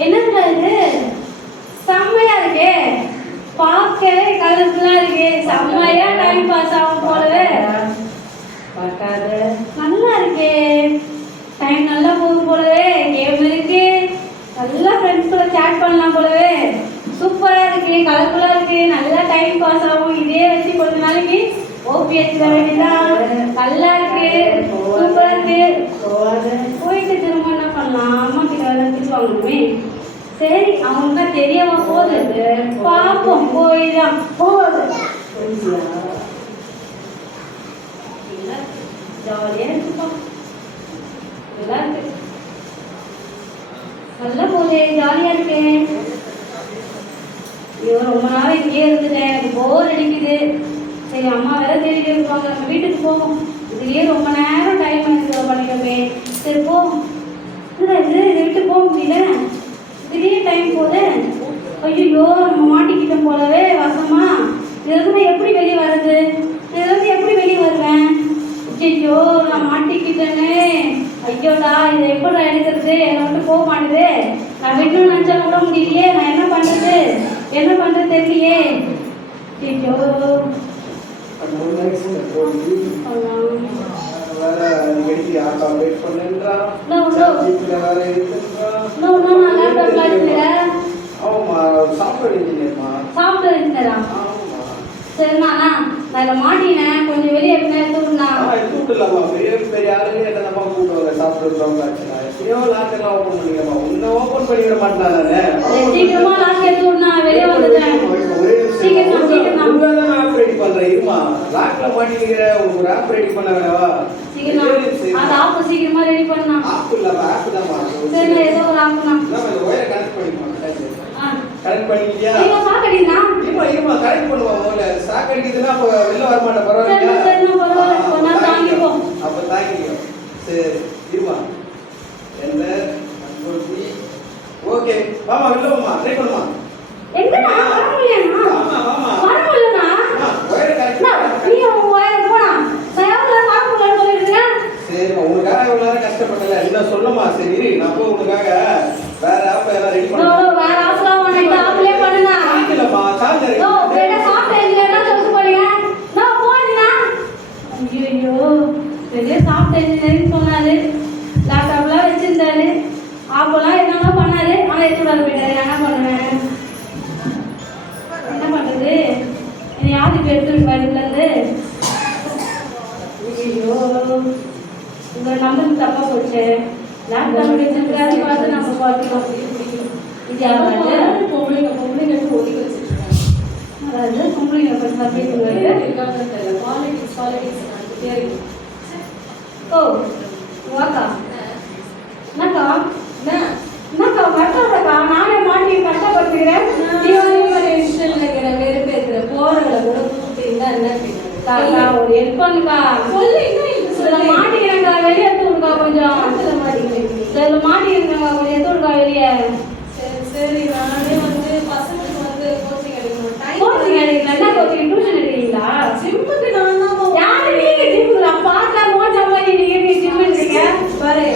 என்னதுடா இது? செம்மையா இருக்கே, பார்க்கவே கலர்ஃபுல்லா இருக்கு. செம்மையா டைம் பாஸ் ஆகும் போலவே. பார்க்காத நல்லா இருக்கே, டைம் நல்லா போகும் போலவே. கேம் இருக்கு, நல்லா ஃப்ரெண்ட்ஸ் கூட சேட் பண்ணலாம் போலவே. சூப்பரா இருக்கு, கலர்ஃபுல்லா இருக்கு, நல்லா டைம் பாஸ் ஆகும். இதே வச்சு கொஞ்ச நாளைக்கு ஓபிஎஸ் வேண்டியதான். நல்லா இருக்கு, சூப்பரா இருக்கு. போயிட்டு திரும்ப என்ன பண்ணலாம்? அம்மா கிட்ட திட்டு வாங்கணுமே. சரி, அவங்க தான் தெரியவா போகுது, பார்ப்போம். போயிடலாம். போகுது ஜாலியா இருக்குப்பா, நல்லா இருக்கு, நல்லா போகுது, ஜாலியா இருக்கு. ஐயோ, ரொம்ப நாள் இங்கேயே இருந்துட்டேன், எனக்கு போர் அடிக்குது. சரி, அம்மா வேற தேடி இருப்பாங்க, நம்ம வீட்டுக்கு போவோம். இதுலயே ரொம்ப நேரம் டைம் எனக்கு பண்ணிக்கவே. சரி போவோம். இல்லை இதை விட்டு போக முடியல, இதுலயே டைம் போகுது. ஐயோ, நம்ம மாட்டிக்கிட்டோம் போலவே வசமா. இதுலேருந்து எப்படி வெளியே வர்றது? இதுலேருந்து எப்படி வெளியே வருவேன்? ஐயோ, நான் மாட்டிக்கிட்டேனே. ஐயோடா, இதை எப்படி நான் எடுக்கிறது? என்னை மட்டும் போக மாட்டேது. நான் விடணும்னு நினச்சா கூட முடியலையே. நான் என்ன பண்ணுறது தெரியலையே. ஐயோ, சாஃப்ட்வேர் இன்ஜினியரா? சரிண்ணா, நான் இதை மாட்டினேன், கொஞ்சம் வெளியே எடுத்துனா பெரிய ஆளுங்க என்னமா கூப்பிடுவாங்க. சீக்கிரமா லாக் எடுத்து விடனா, வெளியே வந்துட்டேன். சீக்கிரமா ரெடி பண்ணா. சரி, ஏதோ ஒரு ஆப்னா கரெக்ட் பண்ணிக்கிட்டியா? ஐயோ, சாக்கடினா இருமா கரெக்ட் பண்ணுவா. முதல்ல சாக்கடிக்குதுன்னா அப்ப வெளில வர மாட்டேன். பரவாயில்லையா? அப்ப தாங்கிக்கோ. சரி, இருமா. என்ன ஓகே, வாமா வெளில வாமா, ட்ரை பண்ணுமா. எங்கடா வர முடியலனா? வாமா வாமா, வர முடியலனா? ஒயர் கரெக்ட் நீ ஒயர் போடா. சயாவுல வர முடியலன்னு சொல்லிடுங்க. சரி, உனக்காக இவ்வளவு நேரம் கஷ்டப்பட்டல, என்ன சொல்லுமா. சரி இரு, நான் போய் உனக்காக வேற ஆப் எல்லாம் ரெடி பண்ணேன். வேற ஆப்லாம் ஒண்ணு இந்த ஆப்லயே பண்ணுங்க. இல்லம்மா, சார்ஜர் வேற சாஃப்ட்வேர் இன்ஜினியர்லாம் சொல்லிட்டு போறீங்க. நான் போறேனா? ஐயோ, பெரிய சாஃப்ட்வேர் இன்ஜினியரிங் சொன்னாரு. லேப்டாப்லாம் வச்சிருந்தாரு, ஆப்பெல்லாம் என்னமா பண்ணாரு. ஆனால் எடுத்துடாது போயிட்டாரு. என்ன பண்ணுவேன்? என்ன பண்றது? என்னை யாருக்கு எடுத்து வீட்டுலேருந்து? ஐயோ, உங்களை நம்பருக்கு தப்பா போச்சு. லேப்டாப் வச்சிருக்காரு பார்த்து நம்ம பார்த்துக்கோம். இது யாராவது பொம்பளைங்க ஒதுக்கி வச்சிருக்காங்க. அதாவது பொம்பளைங்க பற்றி பார்த்து பாலிடிக்ஸ். ஓ, வாக்கா என்னக்கா? என்னக்கா கஷ்டப்படக்கா? நானே மாட்டி கஷ்டப்பட்டுக்கிறேன். ஒரு ஹெல்ப் பண்ணுக்கா. மாட்டிக்கிறேன்க்கா, வெளியே எடுத்து விடுக்கா. கொஞ்சம் மாட்டிக்கிறேன்க்கா, கொஞ்சம் எடுத்து விடுக்கா வெளியே. சரி, நானே வந்து பசங்களுக்கு வந்து கோச்சிங் எடுக்கணும். கோச்சிங் எடுக்கல? என்ன கோச்சிங்? டியூஷன் எடுக்கிறீங்களா? ஜிம்முக்கு நான் தான். யாரு நீங்க ஜிம்முக்கு? நான் பார்த்தா மோஜா மாதிரி நீங்க ஜிம்முன்றீங்க பாரு.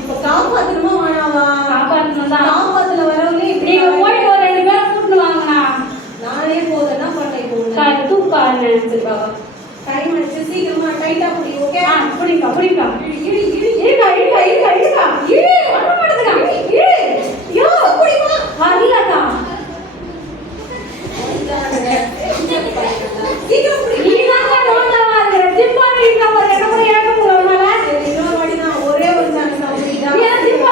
இப்போ காப்பாத்தணுமா வேணாவா? காப்பாற்றணும் தான். காப்பாத்துல வரவங்க நீங்க போயிட்டு ஒரு 2 பேரை கூட்டிட்டு வாங்கண்ணா. நானே போதும். என்ன பண்ண இப்போ தூக்காரு. டைம் ஆயிடுச்சு, சீக்கிரமா டைட்டா புடி. ஓகே, புடிக்கா புடிக்கா. இழு இழு இருக்கா இருக்கா இருக்கா இருக்கா. வர மாட்டேதுக்கா. யோ புடிமா. இல்லக்கா, சீக்கிரம் புடி. நீ தாங்க நோண்டவா இருக்க. ஜிம்மா இருக்கா பாரு. என்ன பண்ண இறக்க போறவனால? இன்னொரு வாட்டி நான் ஒரே ஒரு சான்ஸ் தான். நீ ஜிம்மா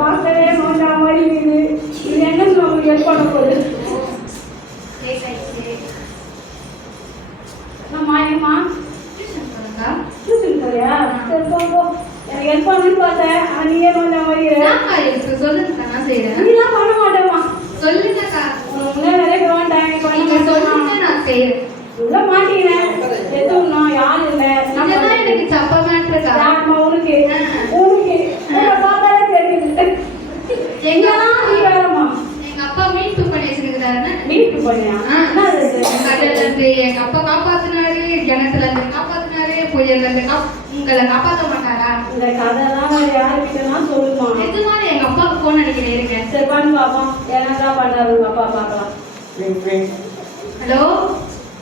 பார்க்கவே மாட்டா மாதிரி இருக்குது. இது என்ன நம்மளுக்கு ஹெல்ப் பண்ண போகுது? அம்மா ஏம்மா டியூஷன் போறியா? சரி போ போ. எனக்கு ஹெல்ப் பண்ணணும்னு பார்த்தேன். ஆனால் நீயே மாட்டா மாதிரி நீலாம் பண்ண மாட்டேம்மா. உன்னை நிறைய கவனிட்டேன் பண்ண உள்ள மாட்டீங்களேன். எதுவும் நான் யாரும் இல்லை. யாரும்மா உனக்கு உனக்கு உன்னை பார்த்தாலே தெரியுது. எங்கெல்லாம் நீ வேறம்மா வீட்டு பண்ணியா? எங்க அப்பா காப்பாத்தினாரு, கிணத்துல இருந்து காப்பாத்தினாரு, புயல்ல இருந்து உங்களை காப்பாத்த மாட்டாரா? இந்த கதைலாம் வேற யாருக்கிட்டலாம் சொல்லுமா? நிஜமான எங்க அப்பாவுக்கு போன் அடிக்கிறேன் இருக்கேன். சரி பண்ணு பாப்போம். என்னதான் பண்றாரு உங்க அப்பா பார்க்கலாம். ஹலோ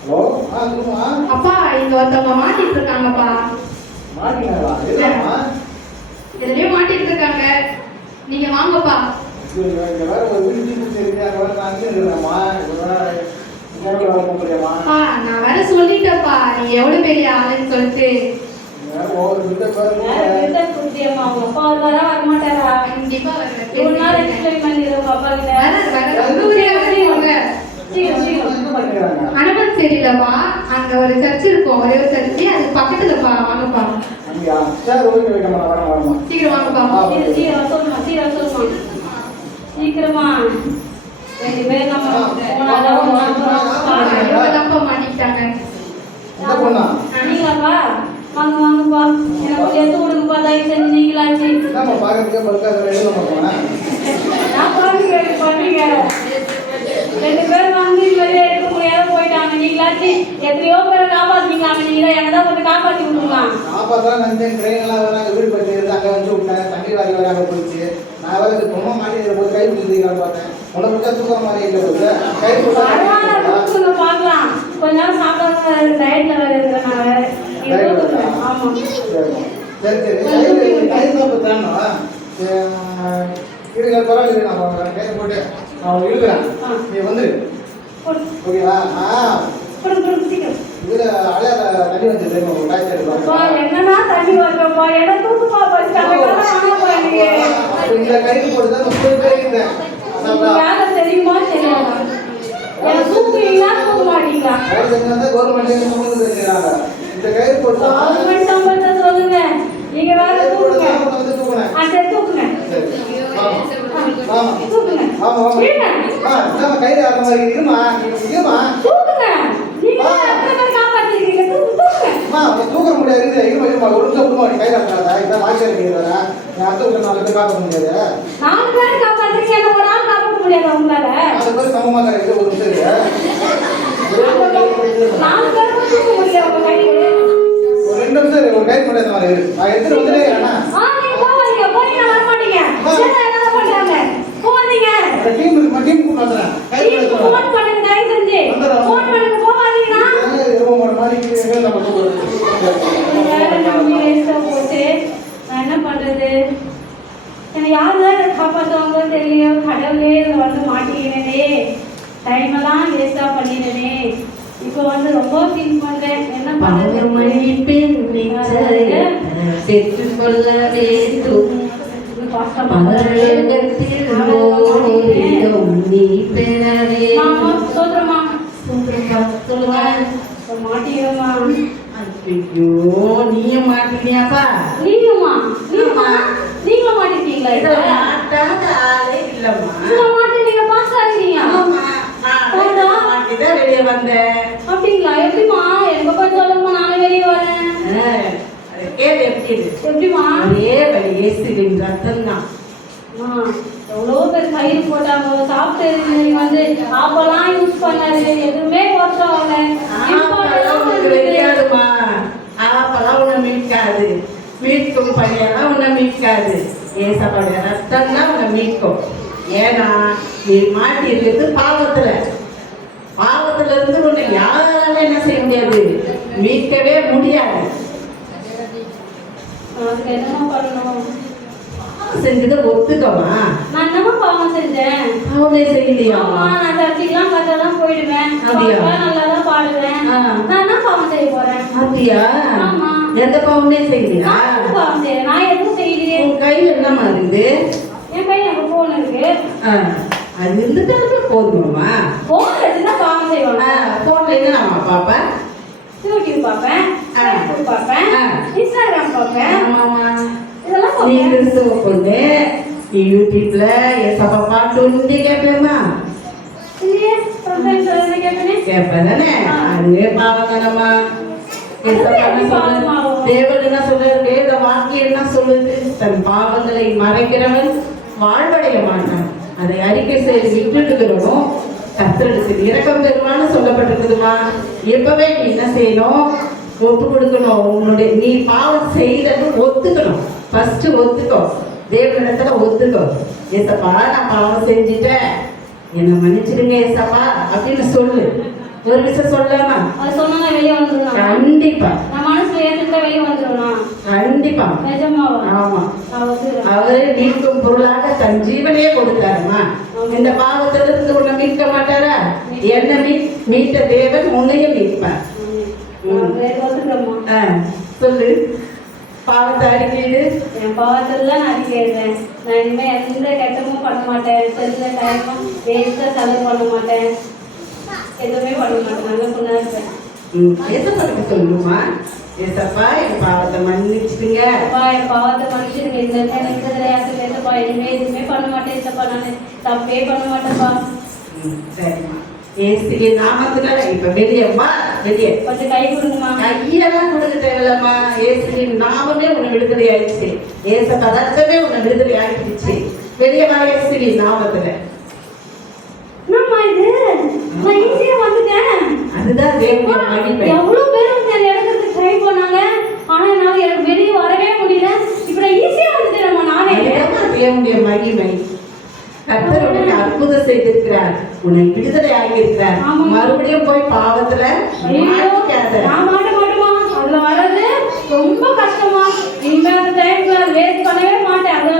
ஹலோ, சொல்லுமா. அப்பா, இங்க ஒருத்தவங்க மாட்டிட்டு இருக்காங்கப்பா. மாட்டீங்களா? இல்லம்மா. இதுலயும் மாட்டிட்டு இருக்காங்க. நீங்க வாங்கப்பா. இங்க வேற ஒரு வீட்டு தெரியுது, அங்க வேற நான் அங்கே இருக்கிறேம்மா. இங்க வேற கூப்பிடுறியாம்மா? நான் வேற சொல்லிட்டேன்ப்பா, நீ எவ்வளவு பெரிய ஆளுன்னு சொல்லிட்டு. ஒவ்வொரு வீட்டை வீட்டை குட்டியம்மா உங்க அப்பா வருவாரா வரமாட்டாரா? கண்டிப்பா ஒரு நாள் எக்ஸ்பிளைன் பண்ணிடுறோம் உங்க அப்பா கிட்ட. சீக்கிரம் சீக்கிரம். அனுமதி தெரியலப்பா. அங்க ஒரு சர்ச் இருக்கும், ஒரே ஒரு சர்ச்சு, அது பக்கத்துலப்பா. வாங்கப்பா. சீக்கிரம் வாங்கப்பா. சீக்கிரம் சொல்லுமா சீக்கிரம் சொல்லுமா சீக்கிரமா. 2 பேர் நம்ம இவங்கதான்ப்பா மாட்டிக்கிட்டாங்க. நீங்களாப்பா? வாங்க வாங்கப்பா. எனக்கு எடுத்து விடுங்கப்பா, தயவு செஞ்சு நீங்களாச்சு. நான் பாருங்க பண்ணீங்க. 2 பேர் வந்து வெளியே எடுக்க முடியாத போயிட்டாங்க. நீங்களாச்சு எத்தனையோ பேரை காப்பாற்றிங்களாங்க. நீங்க என்னதான் கொஞ்சம் காப்பாற்றி விட்டுருக்கலாம். காப்பாத்தான் நினைச்சேன். ட்ரெயின் எல்லாம் வராங்க, வீடு பற்றி இருந்து அங்கே வந்து விட்டேன். தண்ணி வாங்கி வர அங்கே போயிடுச்சு. நான் வேற ரொம்ப மாட்டி போது கை பிடிச்சிருக்கான்னு பார்த்தேன். உனக்கு பிடிச்சா தூக்கம் மாதிரி இல்லை போது கை பரவாயில்ல பார்க்கலாம். கொஞ்ச நேரம் சாப்பிடாம டயட்ல வேற இருக்கிறேன். ஆமா சரி சரி கை தான் தானோ இருக்க பரவாயில்ல. நான் கை போட்டு நான் இழுக்கிறேன், நீ வந்துரு. ஓகேவா? சீக்கிரம். இதுல அழையாத தண்ணி வந்து என்னன்னா தண்ணி வரப்பா இடம் தூக்குப்பா இந்த கைக்கு போட்டுதான் 30 பேர் இருந்தேன். வேலை தெரியுமா தெரியாதா? எனக்கு தூக்குறீங்களா தூக்க மாட்டீங்களா? கவர்மெண்ட் தெரிஞ்சுக்கிறாங்க. இந்த கயிறு போட்டு கவர்மெண்ட் சம்பளத்தை சொல்லுங்க. நீங்க வேற தூக்குங்க. சரி தூக்குங்க. கயிறு ஆடுற மாதிரி இருமா இருமா தூக்குங்க. நீங்க காப்பாத்திருக்கீங்க. தூக்க முடியாது. இருமா இருமா ஒரு நிமிஷம் விடுமா. கயிறு ஆடுறாதா இதான் வாக்கியம் இருக்கிறதா? நான் அடுத்த 4 பேர் காப்பாற்ற முடியாது. 4 பேர் காப்பாத்திருக்கீங்க. என்ன ஒரு ஆள் காப்பாற்ற முடியாது உங்களால? 4 பேர் சமமா கிடையாது. ஒரு நிமிஷம் 4 பேர் தூக்க முடியாது உங்க கையில. ஒரு 2 நிமிஷம் ஒரு கயிறு முடியாத மாதிரி நான் எடுத்துட்டு வந்துட்டே இருக்கேன். நீங்க போவீங்க போய் வர மாட்டீங்க. என்ன பண்றாங்க? போவீங்க. டீம் கூப்பிடுறேன். ஃபோன் பண்ணுங்க தயவு செஞ்சு. ஃபோன் பண்ணுங்க போவாதீங்கனா. நான் என்ன பண்றது? என்ன யாருதான் காப்பாற்றுவாங்களோ தெரியலையோ. கடவுளே வந்து மாட்டிக்கிறேனே, டைம் எல்லாம் வேஸ்டா பண்ணிடுறேனே. இப்போ வந்து ரொம்ப ஃபீல் பண்றேன். என்ன பண்றது? பெற்றுக்கொள்ள வேண்டும் நீ பெறவே. சொல்றமா சொல்லுங்க. மாட்டிக்கிறோமா? ஐயோ, நீயும் மாட்டினியாப்பா? நீங்கம்மா நீங்களும் மாட்டிட்டீங்களா? மாட்டாத ஆளே இல்லம்மா. மாட்டு நீங்க பாஸ் ஆகிறீங்க. மாட்டிதான் வெளியே வந்தேன். அப்படிங்களா? எப்படிமா? எனக்கு கொஞ்சம் சொல்லுங்கம்மா, நானும் வெளியே வரேன். கேள்வி எப்படி இது? எப்படிமா? ஒரே வழி இயேசுவின் ரத்தம் தான். எவ்வளோ பேர் கயிறு போட்டாங்க. சாப்பிட்டு வந்து ஆப்பெல்லாம் யூஸ் பண்ணாரு, எதுவுமே ஒர்க் ஆகல. தெரியாதுமா, ஆப்பெல்லாம் உன்னை மீட்காது, மீட்கும் பணியெல்லாம் உன்னை மீட்காது. ஏசப்பாடைய ரத்தம் தான் உன்னை மீட்கும். ஏன்னா நீ மாட்டி இருக்கிறது பாவத்துல இருந்து உன்னை யாராலும் என்ன செய்ய முடியாது, மீட்கவே முடியாது. என்னமா பண்ணணும்? செஞ்சதை ஒத்துக்கமா? நான் என்னமா பாவம் செஞ்சேன்? பாவமே செய்யலையா? நான் சர்ச்சைக்கெல்லாம் கரெக்டாதான் போயிடுவேன். நல்லா தான் பாடுவேன். நான் என்ன பாவம் செய்ய போறேன்? அப்படியா? ஆமா. எந்த பாவமே செய்யலையா? பாவம் செய்ய நான் எதுவும் செய்யலையே. உன் கையில என்னமா இருக்குது? என் கையில அது இருந்துட்டாலுமே போதுமாம்மா. போன் எடுத்துனா பாவம் செய்வாங்க. போன்ல என்ன நம்ம பார்ப்பேன்? யூடியூப் பார்ப்பேன், ஃபேஸ்புக் பார்ப்பேன், இன்ஸ்டாகிராம் பார்ப்பேன். ஆமாம்மா. இதெல்லாம் நீ பார்ப்பேன். கிறிஸ்துவ பொண்ணு, நீ யூடியூப்ல ஏசப்பா பாட்டு உண்டு கேட்பேம்மா. இல்லையே, sometimes அதெல்லாம் கேட்பேனே. கேட்பதானே? அதுவே பாவம் தானம்மா. ஏசப்பா என்ன சொல்றாரு? தேவன் என்ன சொல்றாரு? வேத வாக்கியம் என்ன சொல்லுது? தன் பாவங்களை மறைக்கிறவன் வாழ்வடைய மாட்டான். அதை அறிக்கை செய்து விட்டுடுகிறோமோ கர்த்தருக்கு இரக்கம் பெறுவான்னு சொல்லப்பட்டிருக்குதுமா. எப்பவே நீ என்ன செய்யணும்? ஒப்பு கொடுக்கணும். உன்னுடைய நீ பாவம் செய்தது ஒத்துக்கணும். ஃபர்ஸ்ட் ஒத்துக்கோ, தேவனிடத்துல ஒத்துக்கோ. ஏசப்பா நான் பாவம் செஞ்சுட்டேன், என்னை மன்னிச்சிடுங்க ஏசப்பா அப்படின்னு சொல்லு. ஒரு விஷயம் சொல்லலாமா? அது சொன்னா வெளியே வந்துடும். கண்டிப்பா நான் மனசுல ஏத்துக்கிட்டா வெளியே வந்துடும். கண்டிப்பா. நிஜமாவா? ஆமா. நான் ஒத்துக்கிறேன். அவரே மீட்கும் பொருளாக தன் ஜீவனையே கொடுத்தாருமா. இந்த பாவத்திலிருந்து உன்னை மீட்க மாட்டாரா? என்ன மீட்ட தேவன் உன்னையும் மீட்பார். ஒத்துக்கிறேம்மா. சொல்லு. பாவத்தை அறிக்கையிடு. என் பாவத்தெல்லாம் நான் அறிக்கையிடுறேன். நான் இனிமே எந்த கெட்டமும் பண்ண மாட்டேன். தெரிஞ்ச டைமா வேஸ்டா செலவு பண்ண மாட்டேன். எதுவுமே பண்ண மாட்டேன். நல்ல பொண்ணா இருப்பேன். ஏசப்பா சொல்லுமா? ஏசப்பா என் பாவத்தை மன்னிச்சுடுங்க. அப்பா என் பாவத்தை மன்னிச்சிருங்க. இந்த எனக்கு தெரியாது ஏசப்பா, இனிமே எதுவுமே பண்ண மாட்டேன் ஏசப்பா. நான் தப்பே பண்ண மாட்டேன்ப்பா. சரிம்மா. ஏசுகிற நாமத்துல இப்ப வெளியே வா. வெளியே கொஞ்சம் கை கொடுங்கம்மா. கையெல்லாம் கொடுக்க தேவையில்லம்மா. ஏசுகின் நாமமே உன்னை விடுதலை ஆயிடுச்சு. ஏச பதார்த்தமே உன்னை விடுதலை ஆயிடுச்சு. வெளியே வா ஏசுகின் நாமத்துல. என்னம்மா இது? நான் ஈஸியா வந்துட்டேன். அதுதான் தேவனுடைய மகிமை. எவ்வளவு பேர் வந்து என்னை எடுக்கிறதுக்கு ட்ரை பண்ணாங்க. ஆனா என்னால எனக்கு வெளியே வரவே முடியல. இப்ப நான் ஈஸியா வந்துட்டேன்மா நானே. அதுதான் தேவனுடைய மகிமை. கர்த்தர் உனக்கு அற்புதம் செய்திருக்கிறார். உன்னை விடுதலை ஆகியிருக்கிறார். மறுபடியும் போய் பாவத்துல மாட்டிக்காத. நான் மாட்ட மாட்டேமா. அதுல வர்றது ரொம்ப கஷ்டமா. இனிமே அந்த டைம்ல வேஸ்ட் பண்ணவே மாட்டேன். அதுல